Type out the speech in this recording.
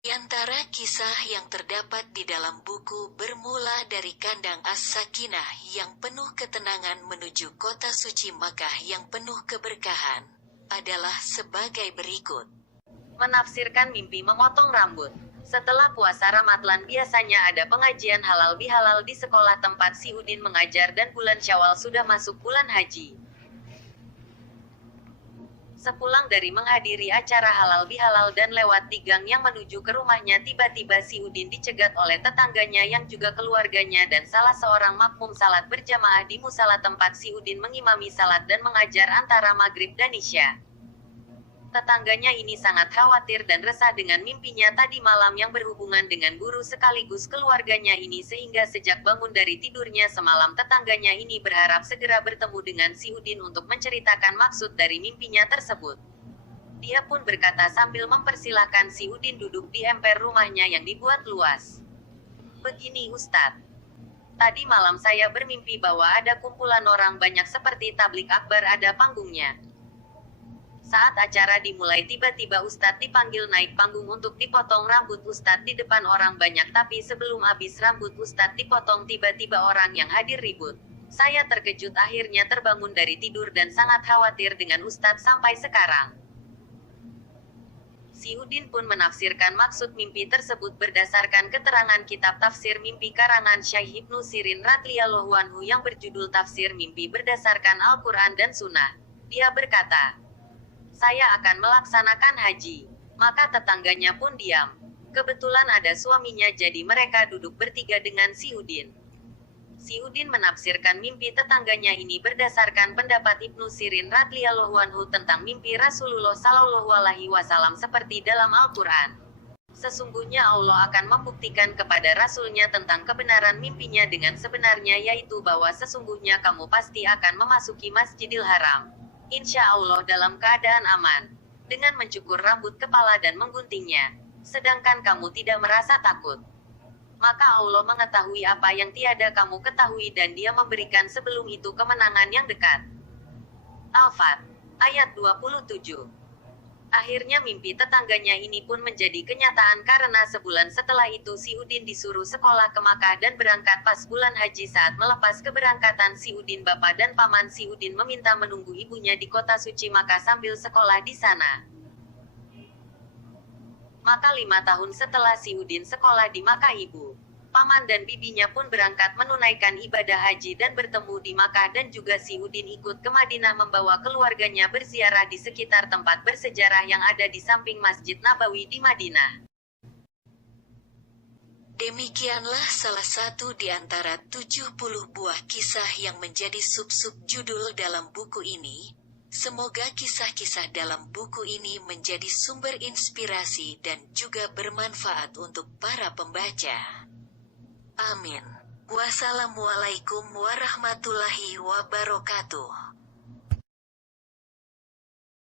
Di antara kisah yang terdapat di dalam buku bermula dari kandang As-Sakinah yang penuh ketenangan menuju kota suci Makkah yang penuh keberkahan, adalah sebagai berikut. Menafsirkan mimpi memotong rambut. Setelah puasa Ramadhan biasanya ada pengajian halal bihalal di sekolah tempat si Udin mengajar dan bulan Syawal sudah masuk bulan haji. Sepulang dari menghadiri acara halal bihalal dan lewat di gang yang menuju ke rumahnya, tiba-tiba si Udin dicegat oleh tetangganya yang juga keluarganya dan salah seorang makmum salat berjamaah di musala tempat si Udin mengimami salat dan mengajar antara maghrib dan isya. Tetangganya ini sangat khawatir dan resah dengan mimpinya tadi malam yang berhubungan dengan guru sekaligus keluarganya ini, sehingga sejak bangun dari tidurnya semalam tetangganya ini berharap segera bertemu dengan si Udin untuk menceritakan maksud dari mimpinya tersebut. Dia pun berkata sambil mempersilahkan si Udin duduk di emper rumahnya yang dibuat luas. Begini Ustadz. Tadi malam saya bermimpi bahwa ada kumpulan orang banyak seperti tablik akbar, ada panggungnya. Saat acara dimulai tiba-tiba Ustadz dipanggil naik panggung untuk dipotong rambut Ustadz di depan orang banyak, tapi sebelum habis rambut Ustadz dipotong tiba-tiba orang yang hadir ribut. Saya terkejut, akhirnya terbangun dari tidur dan sangat khawatir dengan Ustadz sampai sekarang. Si Udin pun menafsirkan maksud mimpi tersebut berdasarkan keterangan kitab tafsir mimpi karangan Syekh Ibnu Sirin radhiyallahu anhu yang berjudul Tafsir Mimpi Berdasarkan Al-Quran dan Sunnah. Dia berkata, saya akan melaksanakan haji. Maka tetangganya pun diam. Kebetulan ada suaminya, jadi mereka duduk bertiga dengan si Udin. Si Udin menafsirkan mimpi tetangganya ini berdasarkan pendapat Ibnu Sirin radhiyallahu anhu tentang mimpi Rasulullah Shallallahu alaihi wasallam seperti dalam Al-Quran. Sesungguhnya Allah akan membuktikan kepada Rasulnya tentang kebenaran mimpinya dengan sebenarnya, yaitu bahwa sesungguhnya kamu pasti akan memasuki Masjidil Haram, insya Allah dalam keadaan aman, dengan mencukur rambut kepala dan mengguntingnya, sedangkan kamu tidak merasa takut. Maka Allah mengetahui apa yang tiada kamu ketahui dan Dia memberikan sebelum itu kemenangan yang dekat. Al-Fat, ayat 27. Akhirnya mimpi tetangganya ini pun menjadi kenyataan karena sebulan setelah itu si Udin disuruh sekolah ke Makkah dan berangkat pas bulan haji. Saat melepas keberangkatan si Udin, bapak dan paman si Udin meminta menunggu ibunya di kota suci Makkah sambil sekolah di sana. Maka 5 tahun setelah si Udin sekolah di Makkah, ibu, paman dan bibinya pun berangkat menunaikan ibadah haji dan bertemu di Makkah, dan juga si Udin ikut ke Madinah membawa keluarganya berziarah di sekitar tempat bersejarah yang ada di samping Masjid Nabawi di Madinah. Demikianlah salah satu di antara 70 buah kisah yang menjadi sub-sub judul dalam buku ini. Semoga kisah-kisah dalam buku ini menjadi sumber inspirasi dan juga bermanfaat untuk para pembaca. Amin. Wassalamualaikum warahmatullahi wabarakatuh.